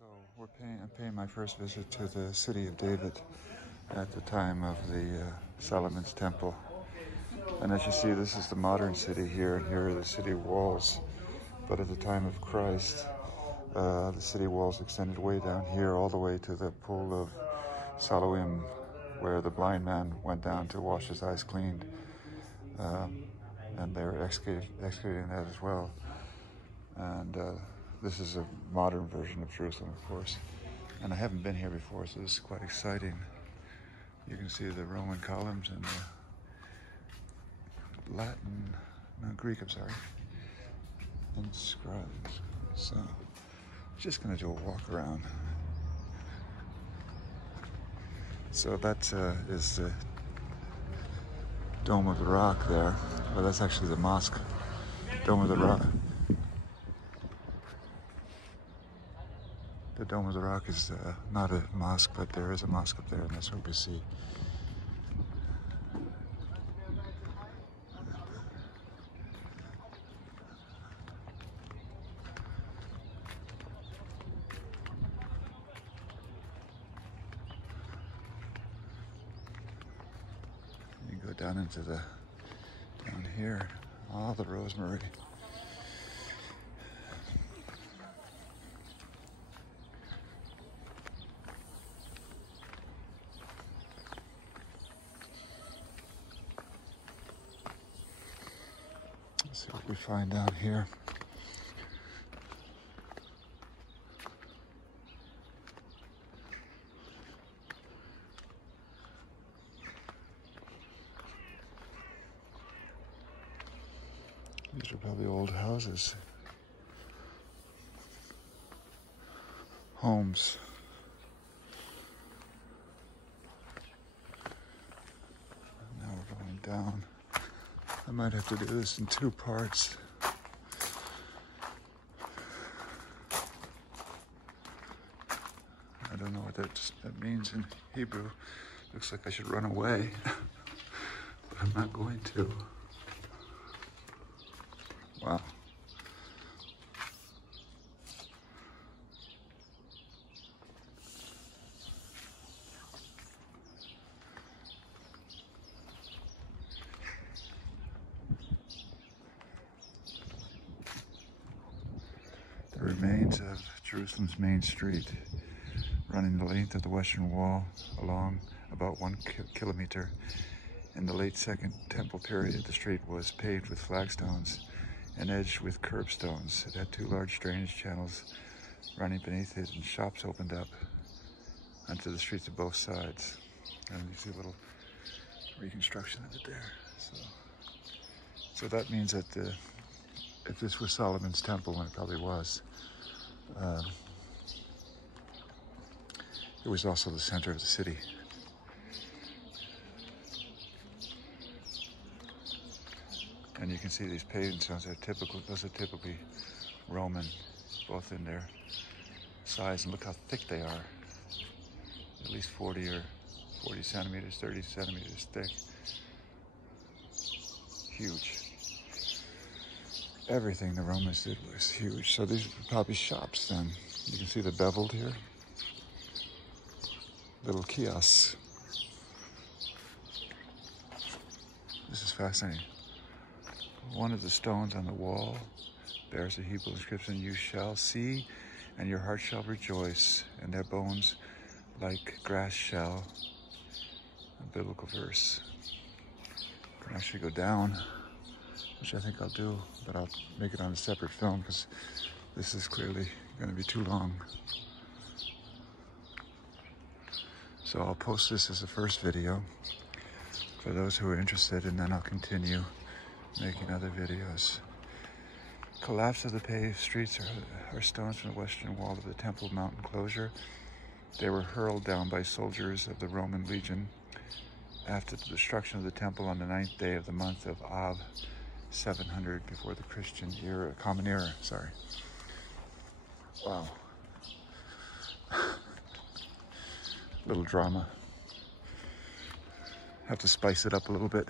So I'm paying my first visit to the city of David at the time of the Solomon's Temple. And as you see, this is the modern city here, and here are the city walls. But at the time of Christ, the city walls extended way down here, all the way to the pool of Siloam, where the blind man went down to wash his eyes clean. And they're excavating that as well. And this is a modern version of Jerusalem, of course. And I haven't been here before, so this is quite exciting. You can see the Roman columns and the Greek, I'm sorry, inscribed. So, just gonna do a walk around. So that is the Dome of the Rock there. Well, that's actually the mosque. Dome of the Rock. The Dome of the Rock is not a mosque, but there is a mosque up there, and that's what we see. You go down into down here, all the rosemary. Let's see what we find down here. These are probably old houses, homes. Now we're going down. I might have to do this in two parts. I don't know what that means in Hebrew. Looks like I should run away, but I'm not going to. Wow. The remains of Jerusalem's main street, running the length of the Western Wall along about 1 kilometer. In the late Second Temple period, the street was paved with flagstones and edged with curbstones. It had two large drainage channels running beneath it, and shops opened up onto the streets of both sides. And you see a little reconstruction of it there. So that means that if this was Solomon's Temple, and it probably was, it was also the center of the city. And you can see these paving stones are typical. Those are typically Roman, both in their size, and look how thick they are. At least 40 centimeters, 30 centimeters thick. Huge. Everything the Romans did was huge. So these are probably shops then. You can see the beveled here. Little kiosks. This is fascinating. One of the stones on the wall bears a Hebrew inscription, "You shall see, and your heart shall rejoice, and their bones like grass shall." A biblical verse. You can actually go down, which I think I'll do, but I'll make it on a separate film because this is clearly going to be too long. So I'll post this as a first video for those who are interested, and then I'll continue making other videos. Collapse of the paved streets are stones from the western wall of the Temple Mount enclosure. They were hurled down by soldiers of the Roman legion after the destruction of the temple on the 9th day of the month of Av, 700 before the Christian era, Common Era, sorry. Wow. Little drama. Have to spice it up a little bit.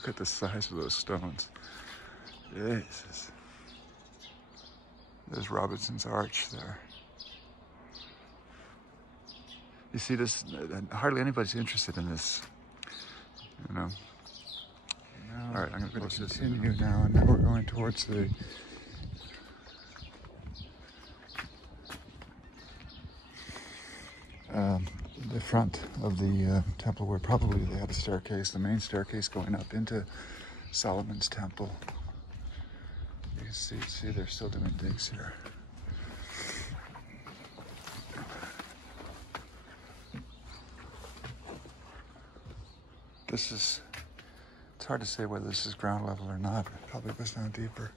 Look at the size of those stones. Jesus. There's Robinson's Arch there. You see this, hardly anybody's interested in this, you know. No, all right, I'm going to continue now, and now we're going towards the front of the temple, where probably they had a staircase, the main staircase going up into Solomon's temple. You can see they're still doing digs here. It's hard to say whether this is ground level or not. It probably goes down deeper.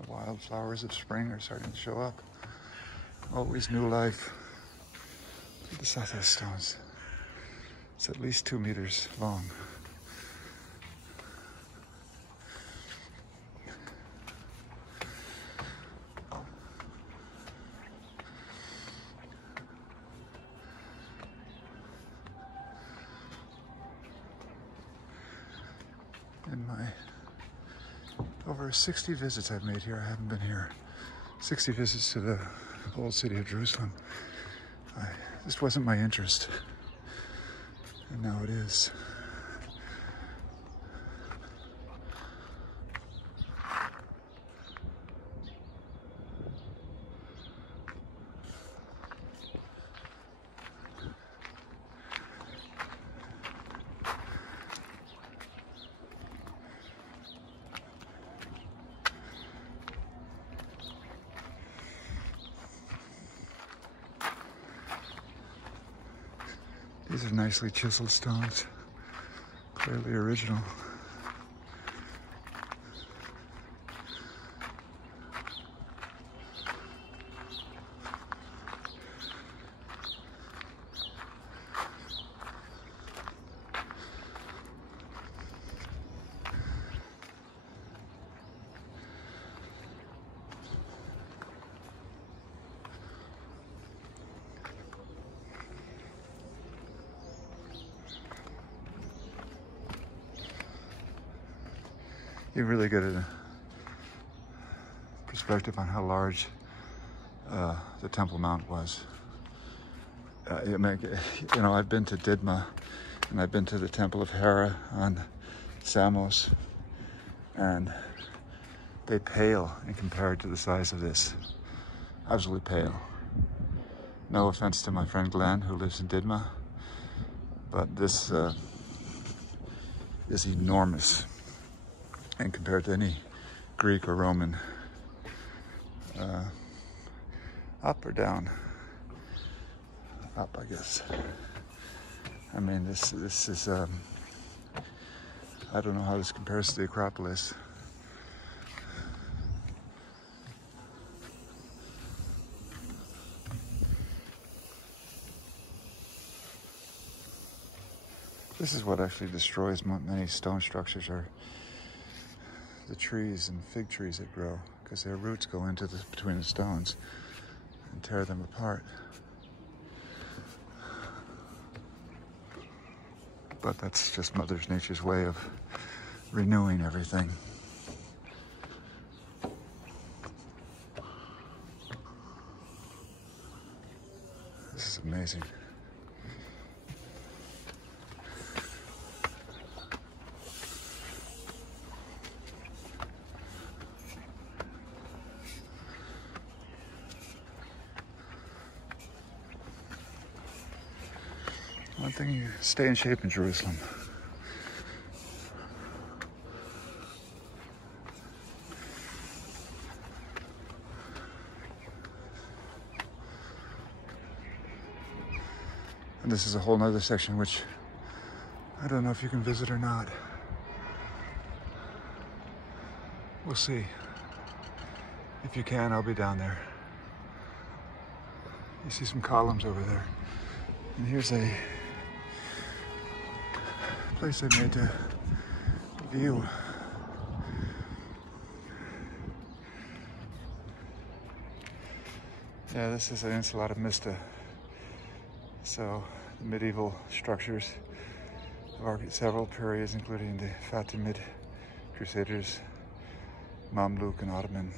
The wildflowers of spring are starting to show up. Always new life. Look at the size of those stones. It's at least 2 meters long. In my over 60 visits I've made here, I haven't been here. 60 visits to the old city of Jerusalem. This wasn't my interest, and now it is. These are nicely chiseled stones, clearly original. You really get a perspective on how large the Temple Mount was. You know, I've been to Didma, and I've been to the Temple of Hera on Samos, and they pale in compared to the size of this. Absolutely pale. No offense to my friend Glenn, who lives in Didma, but this is enormous. And compared to any Greek or Roman, up or down? Up, I guess. I mean, this is, I don't know how this compares to the Acropolis. This is what actually destroys many stone structures, are the trees and fig trees that grow, because their roots go into between the stones and tear them apart. But that's just Mother Nature's way of renewing everything. This is amazing. One thing, you stay in shape in Jerusalem. And this is a whole nother section which I don't know if you can visit or not. We'll see. If you can, I'll be down there. You see some columns over there. And here's a place I made to view. Yeah, this is an Ensalada Mista So the medieval structures of several periods, including the Fatimid Crusaders, Mamluk, and Ottoman.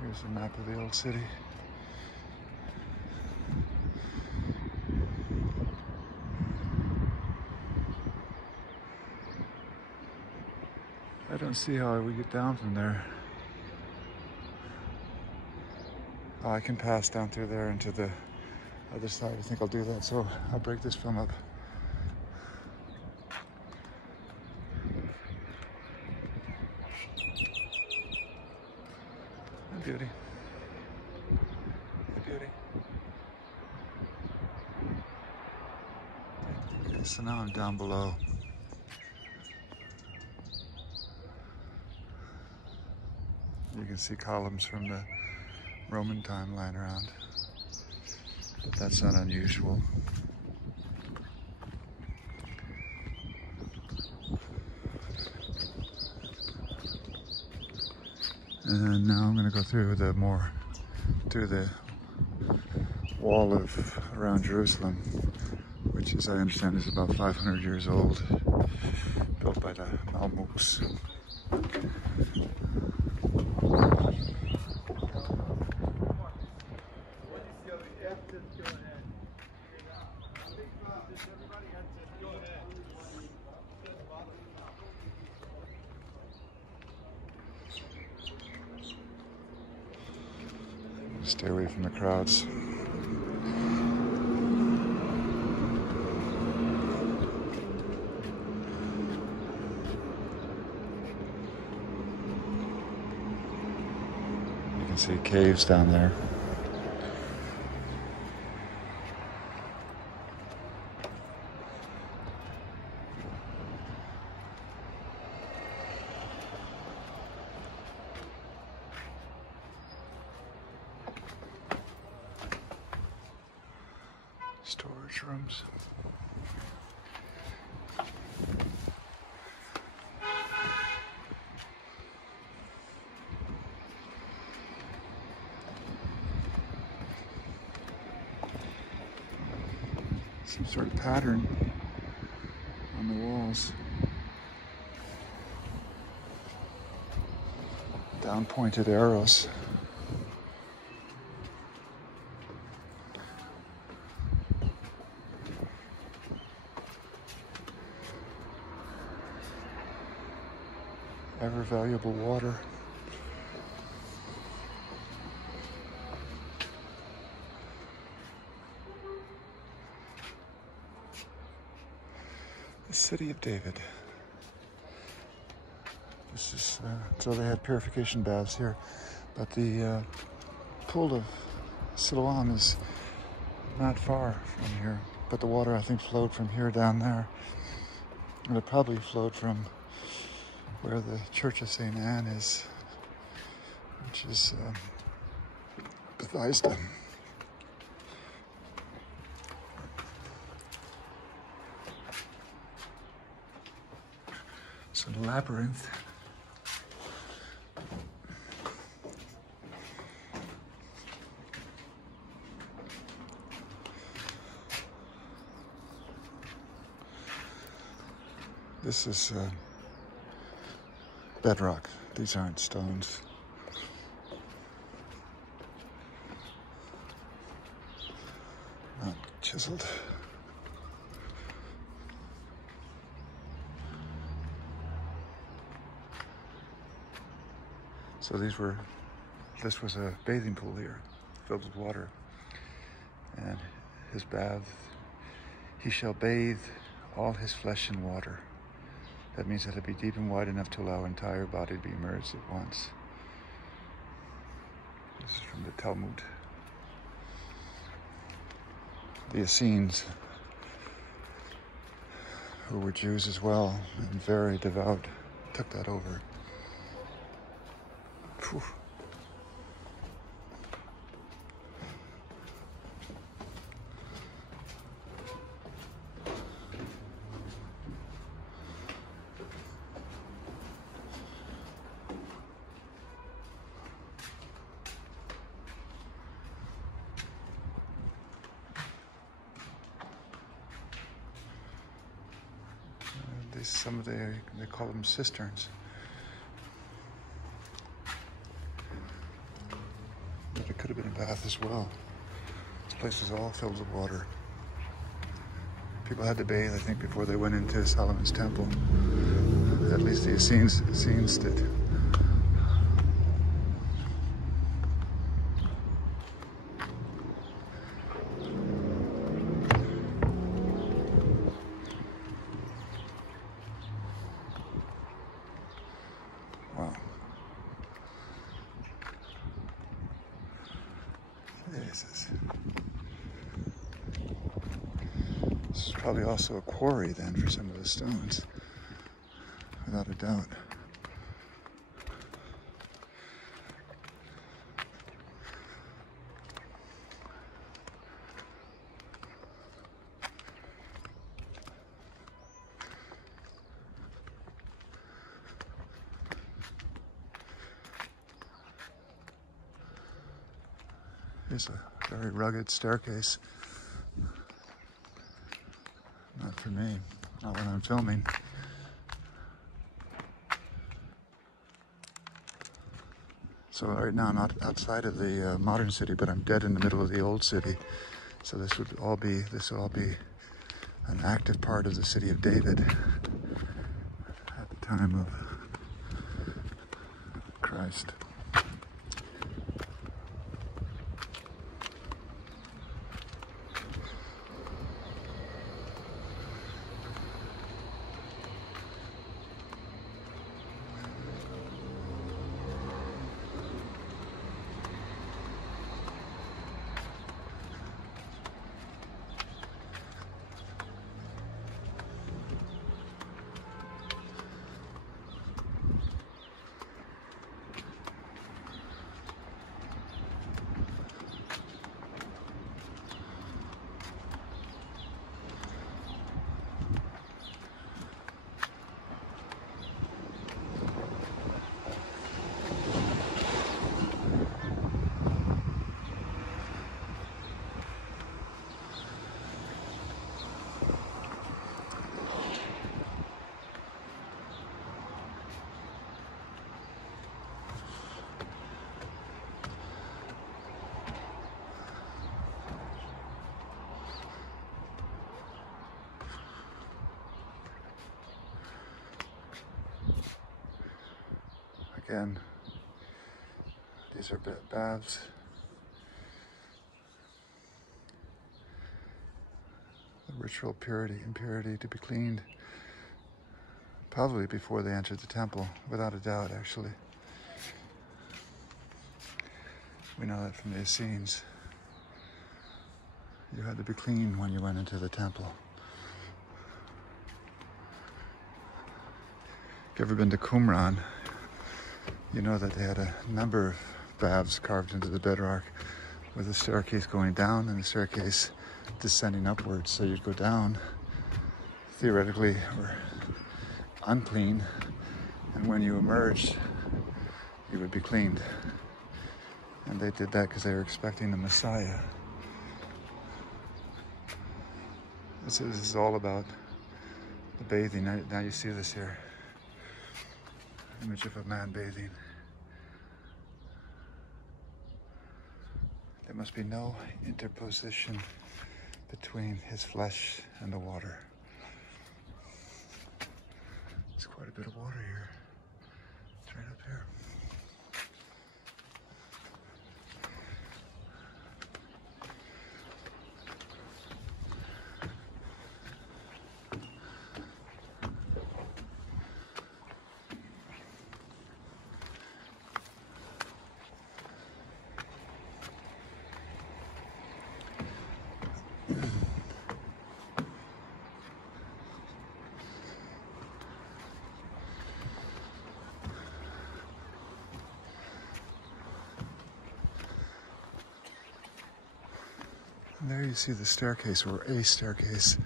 Here's a map of the old city. I don't see how we get down from there. Oh, I can pass down through there into the other side. I think I'll do that, so I'll break this film up. A beauty. A beauty. Okay, so now I'm down below. You can see columns from the Roman time lying around, but that's not unusual. And now I'm going to go through the wall of around Jerusalem, which, as I understand, is about 500 years old, built by the Mamluks. Stay away from the crowds. You can see caves down there. Storage rooms. Some sort of pattern on the walls. Down pointed arrows. Ever valuable water. The city of David. This is so they had purification baths here, but the pool of Siloam is not far from here. But the water, I think, flowed from here down there, and it probably flowed from where the Church of St. Anne is, which is Bethesda. So the labyrinth. This is bedrock. These aren't stones. Not chiseled. So this was a bathing pool here, filled with water. And his bath, he shall bathe all his flesh in water. That means that it'll be deep and wide enough to allow entire body to be immersed at once. This is from the Talmud. The Essenes, who were Jews as well and very devout, took that over. Whew. some of they call them cisterns. But it could have been a bath as well. This place is all filled with water. People had to bathe, I think, before they went into Solomon's temple. At least the Essenes did. Wow. Jesus. This is probably also a quarry then for some of the stones, without a doubt. Here's a very rugged staircase. Not for me, not when I'm filming. So right now I'm outside of the modern city, but I'm dead in the middle of the old city. So this will all be an active part of the city of David at the time of Christ. Again, these are baths. The ritual impurity to be cleaned, probably before they entered the temple, without a doubt, actually. We know that from the Essenes. You had to be clean when you went into the temple. If you've ever been to Qumran, you know that they had a number of baths carved into the bedrock with a staircase going down and a staircase descending upwards. So you'd go down, theoretically, or unclean, and when you emerged, you would be cleaned. And they did that because they were expecting the Messiah. This is all about the bathing. Now you see this here. Image of a man bathing. There must be no interposition between his flesh and the water. There's quite a bit of water here. It's right up here. And there you see the staircase, or a staircase.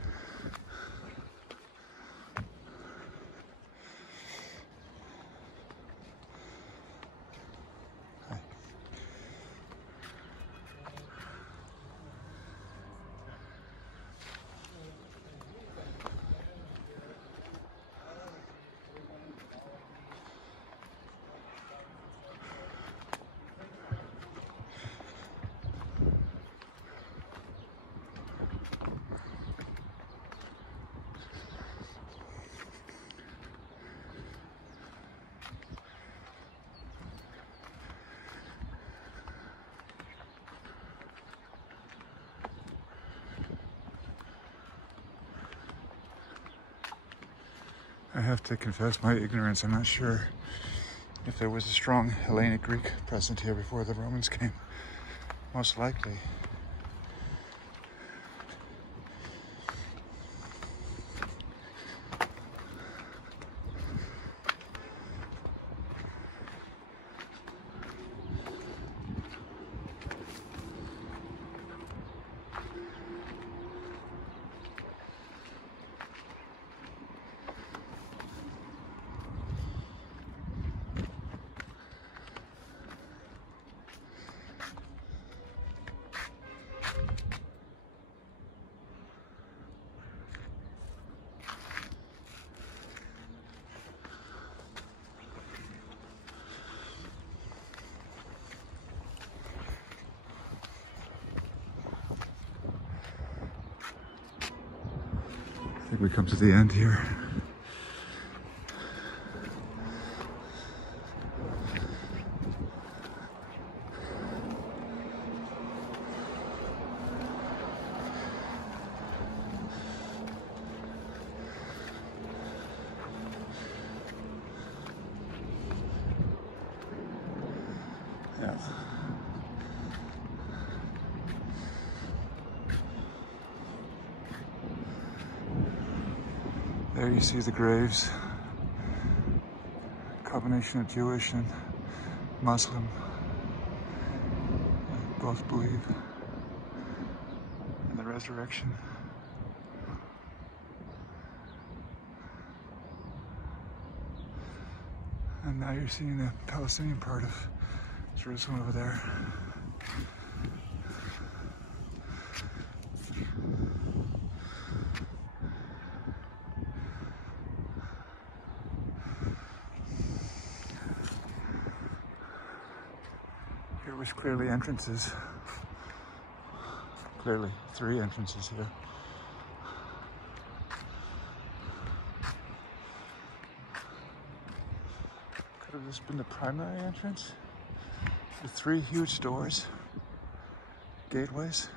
Hi. I have to confess my ignorance. I'm not sure if there was a strong Hellenic Greek present here before the Romans came. Most likely. I think we come to the end here. Yeah. There you see the graves. Combination of Jewish and Muslim. Both believe in the resurrection. And now you're seeing the Palestinian part of Jerusalem over there. Here was clearly entrances. Clearly 3 entrances here. Could have this been the primary entrance? With 3 huge doors, gateways.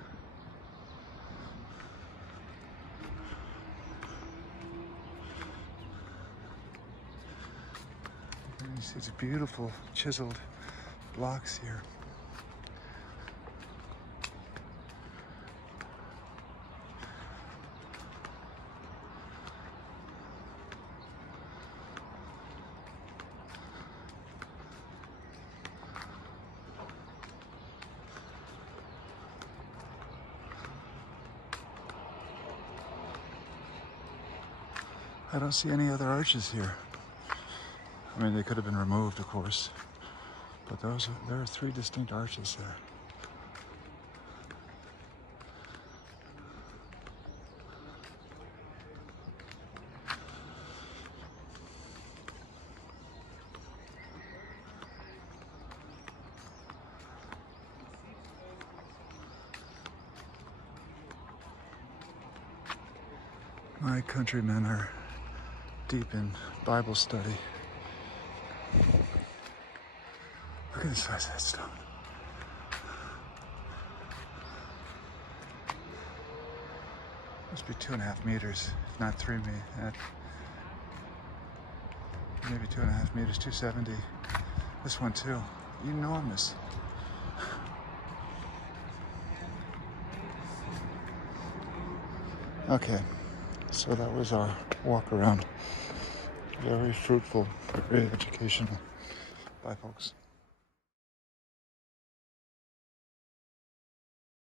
And you see these beautiful chiseled blocks here. I don't see any other arches here. I mean, they could have been removed, of course, but there are 3 distinct arches there. My countrymen are deep in Bible study. Look at the size of that stone. Must be 2.5 meters, if not 3 meters. Maybe 2.5 meters, 270. This one too, enormous. Okay, so that was our walk around. Very fruitful, very educational. Bye, folks.